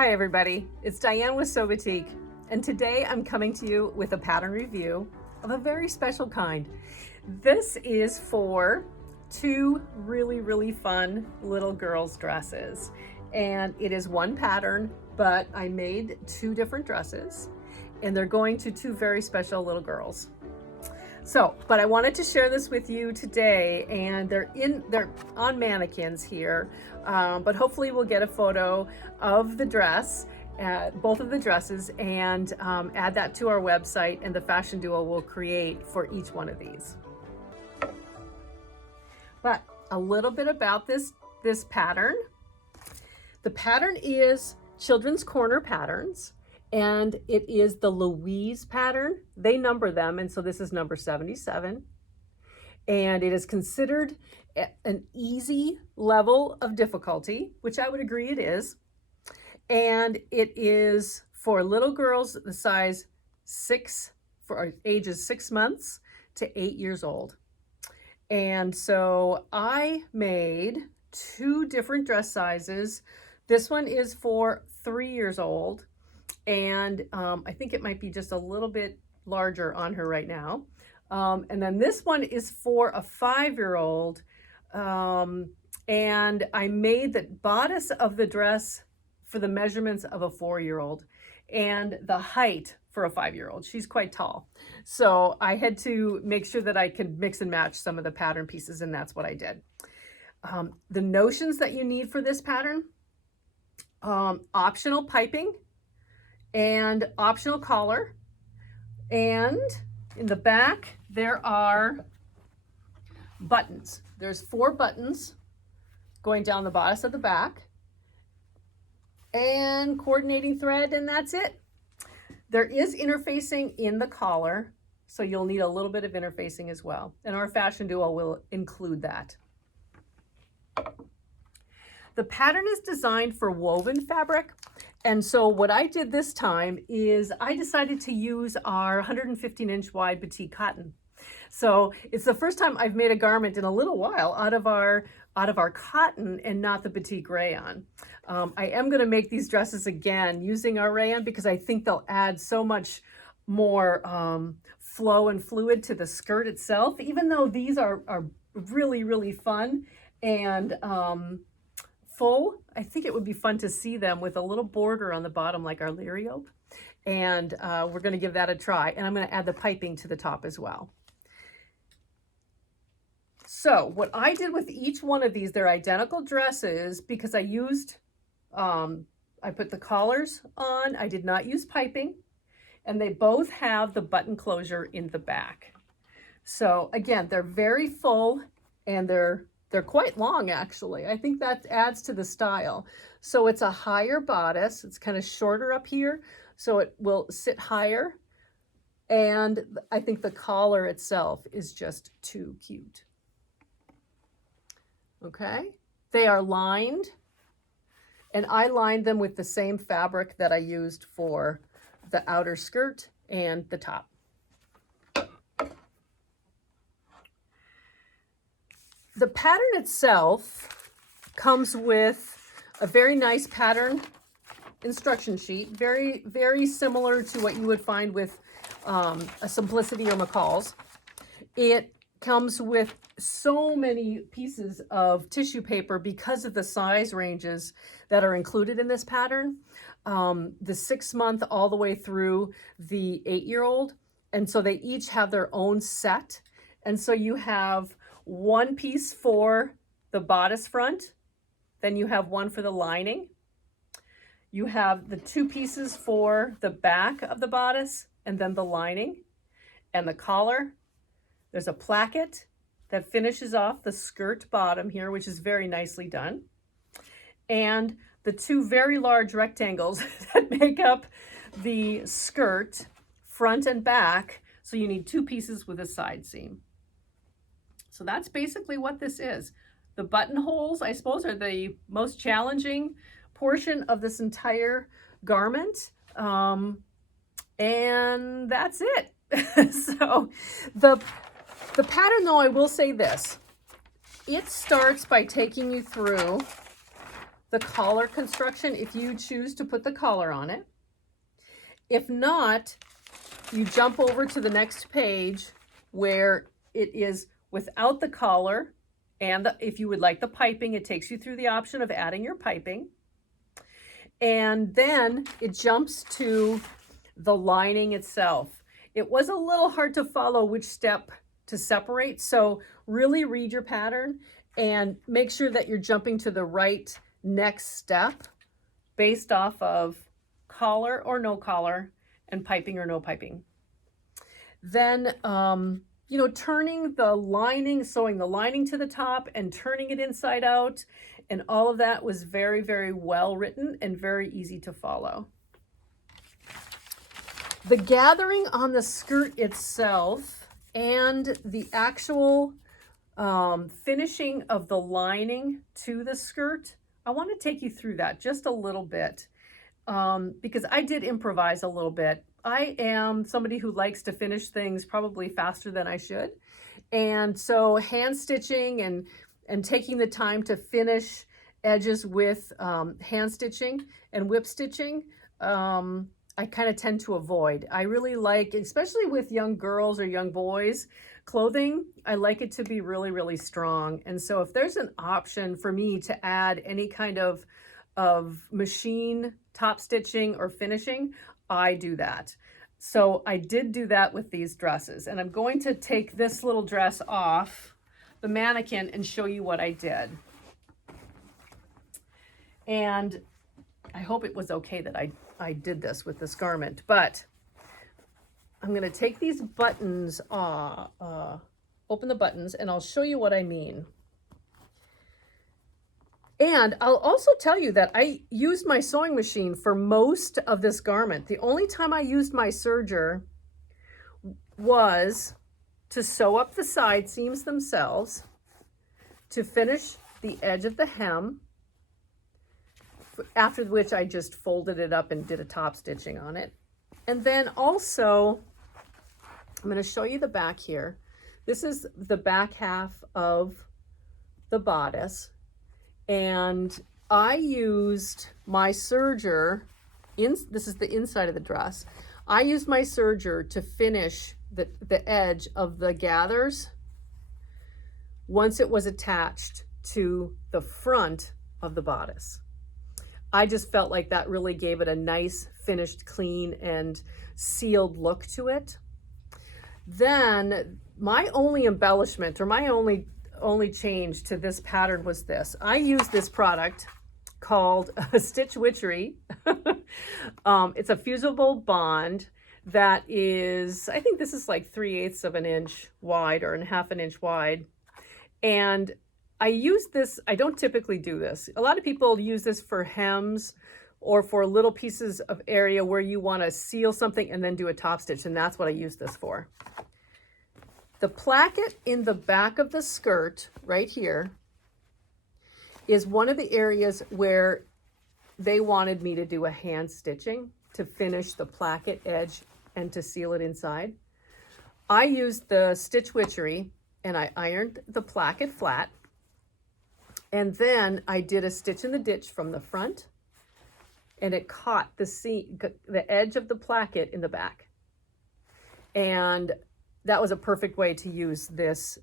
Hi everybody, it's Diane with Sew Boutique, and today I'm coming to you with a pattern review of a very special kind. This is for two really fun little girls' dresses, and it is one pattern, but I made two different dresses, and they're going to two very special little girls. But I wanted to share this with you today, and they're on mannequins here, but hopefully we'll get a photo of the dress, both of the dresses, and add that to our website, and the fashion duo will create for each one of these. But a little bit about this pattern. The pattern is Children's Corner Patterns, and it is the Louise pattern. They number them, and so this is number 77. And it is considered an easy level of difficulty, which I would agree it is. And it is for little girls the size 6, for ages 6 months to 8 years old. And so I made two different dress sizes. This one is for 3 years old. And I think it might be just a little bit larger on her right now. And then this one is for a 5-year-old. And I made the bodice of the dress for the measurements of a 4-year-old and the height for a 5-year-old. She's quite tall. So I had to make sure that I could mix and match some of the pattern pieces, and that's what I did. The notions that you need for this pattern, optional piping, and optional collar, and in the back there are buttons. There's 4 buttons going down the bodice of the back, and coordinating thread, and that's it. There is interfacing in the collar, so you'll need a little bit of interfacing as well, and our fashion duo will include that. The pattern is designed for woven fabric. And so what I did this time is I decided to use our 115-inch wide batik cotton. So it's the first time I've made a garment in a little while out of our cotton and not the batik rayon. I am going to make these dresses again using our rayon because I think they'll add so much more flow and fluid to the skirt itself, even though these are really fun and full. I think it would be fun to see them with a little border on the bottom like our liriope, and we're going to give that a try, and I'm going to add the piping to the top as well. So what I did with each one of these, they're identical dresses because I used I put the collars on. I did not use piping, and they both have the button closure in the back. So again, they're very full, and they're quite long, actually. I think that adds to the style. So it's a higher bodice. It's kind of shorter up here, so it will sit higher. And I think the collar itself is just too cute. Okay, they are lined, and I lined them with the same fabric that I used for the outer skirt and the top. The pattern itself comes with a very nice pattern instruction sheet, very similar to what you would find with a Simplicity or McCall's. It comes with so many pieces of tissue paper because of the size ranges that are included in this pattern. The 6-month all the way through the 8-year-old. And so they each have their own set. And so you have one piece for the bodice front, then you have one for the lining. You have the 2 pieces for the back of the bodice, and then the lining and the collar. There's a placket that finishes off the skirt bottom here, which is very nicely done. And the 2 very large rectangles that make up the skirt, front and back. So you need 2 pieces with a side seam. So that's basically what this is. The buttonholes, I suppose, are the most challenging portion of this entire garment. And that's it. So the pattern, though, I will say this. It starts by taking you through the collar construction if you choose to put the collar on it. If not, you jump over to the next page where it is without the collar, and if you would like the piping, it takes you through the option of adding your piping. And then it jumps to the lining itself. It was a little hard to follow which step to separate, so really read your pattern and make sure that you're jumping to the right next step based off of collar or no collar and piping or no piping. Then, you know, turning the lining, sewing the lining to the top and turning it inside out, and all of that was very, very well written and very easy to follow. The gathering on the skirt itself and the actual finishing of the lining to the skirt, I want to take you through that just a little bit because I did improvise a little bit. I am somebody who likes to finish things probably faster than I should. And so hand stitching and taking the time to finish edges with hand stitching and whip stitching, I kind of tend to avoid. I really like, especially with young girls or young boys clothing, I like it to be really, really strong. And so if there's an option for me to add any kind of machine top stitching or finishing, I do that. So I did do that with these dresses, and I'm going to take this little dress off the mannequin and show you what I did. And I hope it was okay that I did this with this garment, but I'm going to take these buttons off, open the buttons, and I'll show you what I mean. And I'll also tell you that I used my sewing machine for most of this garment. The only time I used my serger was to sew up the side seams themselves, to finish the edge of the hem, after which I just folded it up and did a top stitching on it. And then also, I'm going to show you the back here. This is the back half of the bodice. And I used my serger, this is the inside of the dress. I used my serger to finish the edge of the gathers once it was attached to the front of the bodice. I just felt like that really gave it a nice, finished, clean, and sealed look to it. Then my only embellishment, or my only change to this pattern was this. I used this product called Stitch Witchery. It's a fusible bond that is, I think this is like 3/8 of an inch wide or 1/2 an inch wide. And I use this, I don't typically do this. A lot of people use this for hems or for little pieces of area where you want to seal something and then do a top stitch, and that's what I use this for. The placket in the back of the skirt right here is one of the areas where they wanted me to do a hand stitching to finish the placket edge and to seal it inside. I used the Stitch Witchery and I ironed the placket flat, and then I did a stitch in the ditch from the front, and it caught the edge of the placket in the back. And that was a perfect way to use this,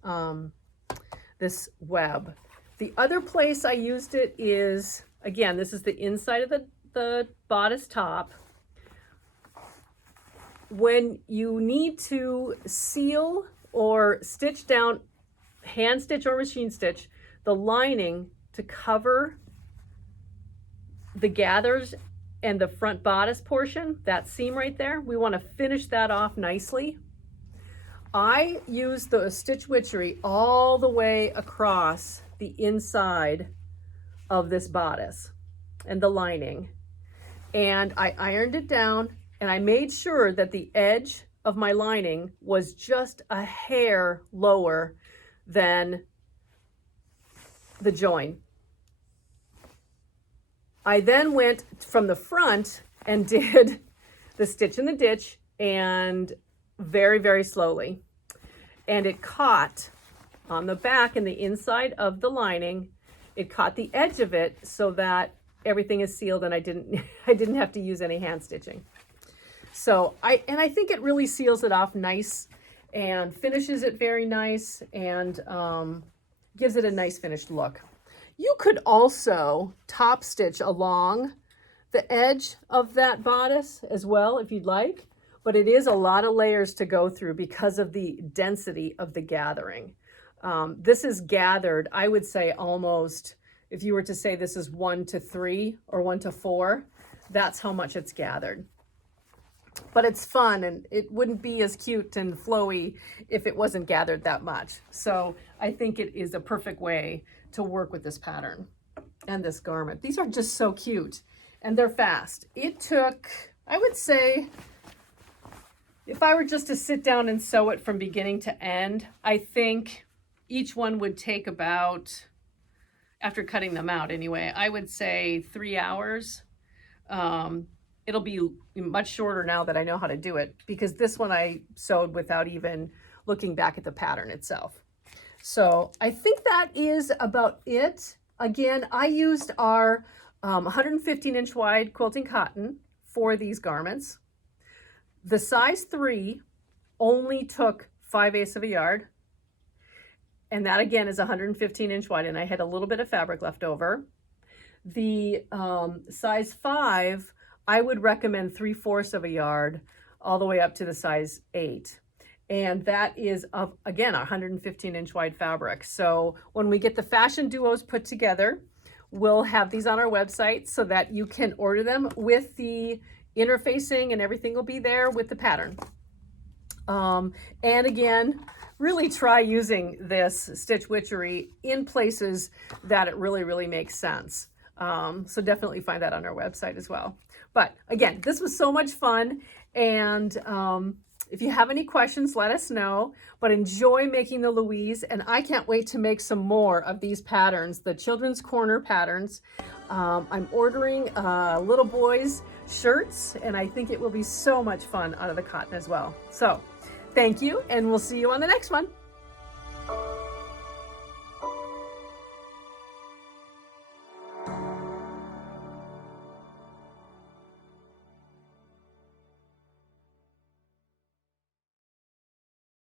this web. The other place I used it is, again, this is the inside of the bodice top. When you need to seal or stitch down, hand stitch or machine stitch, the lining to cover the gathers and the front bodice portion, that seam right there, we want to finish that off nicely. I use the Stitch Witchery all the way across the inside of this bodice and the lining. And I ironed it down, and I made sure that the edge of my lining was just a hair lower than the join. I then went from the front and did the stitch in the ditch, and very, very slowly. And it caught on the back and the inside of the lining. It caught the edge of it so that everything is sealed and I didn't have to use any hand stitching. So I think it really seals it off nice and finishes it very nice and gives it a nice finished look. You could also top stitch along the edge of that bodice as well if you'd like, but it is a lot of layers to go through because of the density of the gathering. This is gathered, I would say almost, if you were to say this is 1 to 3 or 1 to 4, that's how much it's gathered. But it's fun, and it wouldn't be as cute and flowy if it wasn't gathered that much. So I think it is a perfect way to work with this pattern and this garment. These are just so cute, and they're fast. It took, I would say, if I were just to sit down and sew it from beginning to end, I think each one would take about, after cutting them out anyway, I would say 3 hours. It'll be much shorter now that I know how to do it, because this one I sewed without even looking back at the pattern itself. So I think that is about it. Again, I used our 115-inch wide quilting cotton for these garments. The size 3 only took 5/8 of a yard. And that again is 115-inch wide, and I had a little bit of fabric left over. The size 5, I would recommend 3/4 of a yard all the way up to the size 8. And that is, again, 115-inch wide fabric. So when we get the fashion duos put together, we'll have these on our website so that you can order them with the interfacing, and everything will be there with the pattern. And again, really try using this Stitch Witchery in places that it really, really makes sense. So definitely find that on our website as well. But again, this was so much fun, and if you have any questions, let us know. But enjoy making the Louise, and I can't wait to make some more of these patterns, the Children's Corner patterns. I'm ordering little boys' shirts, and I think it will be so much fun out of the cotton as well. So thank you, and we'll see you on the next one.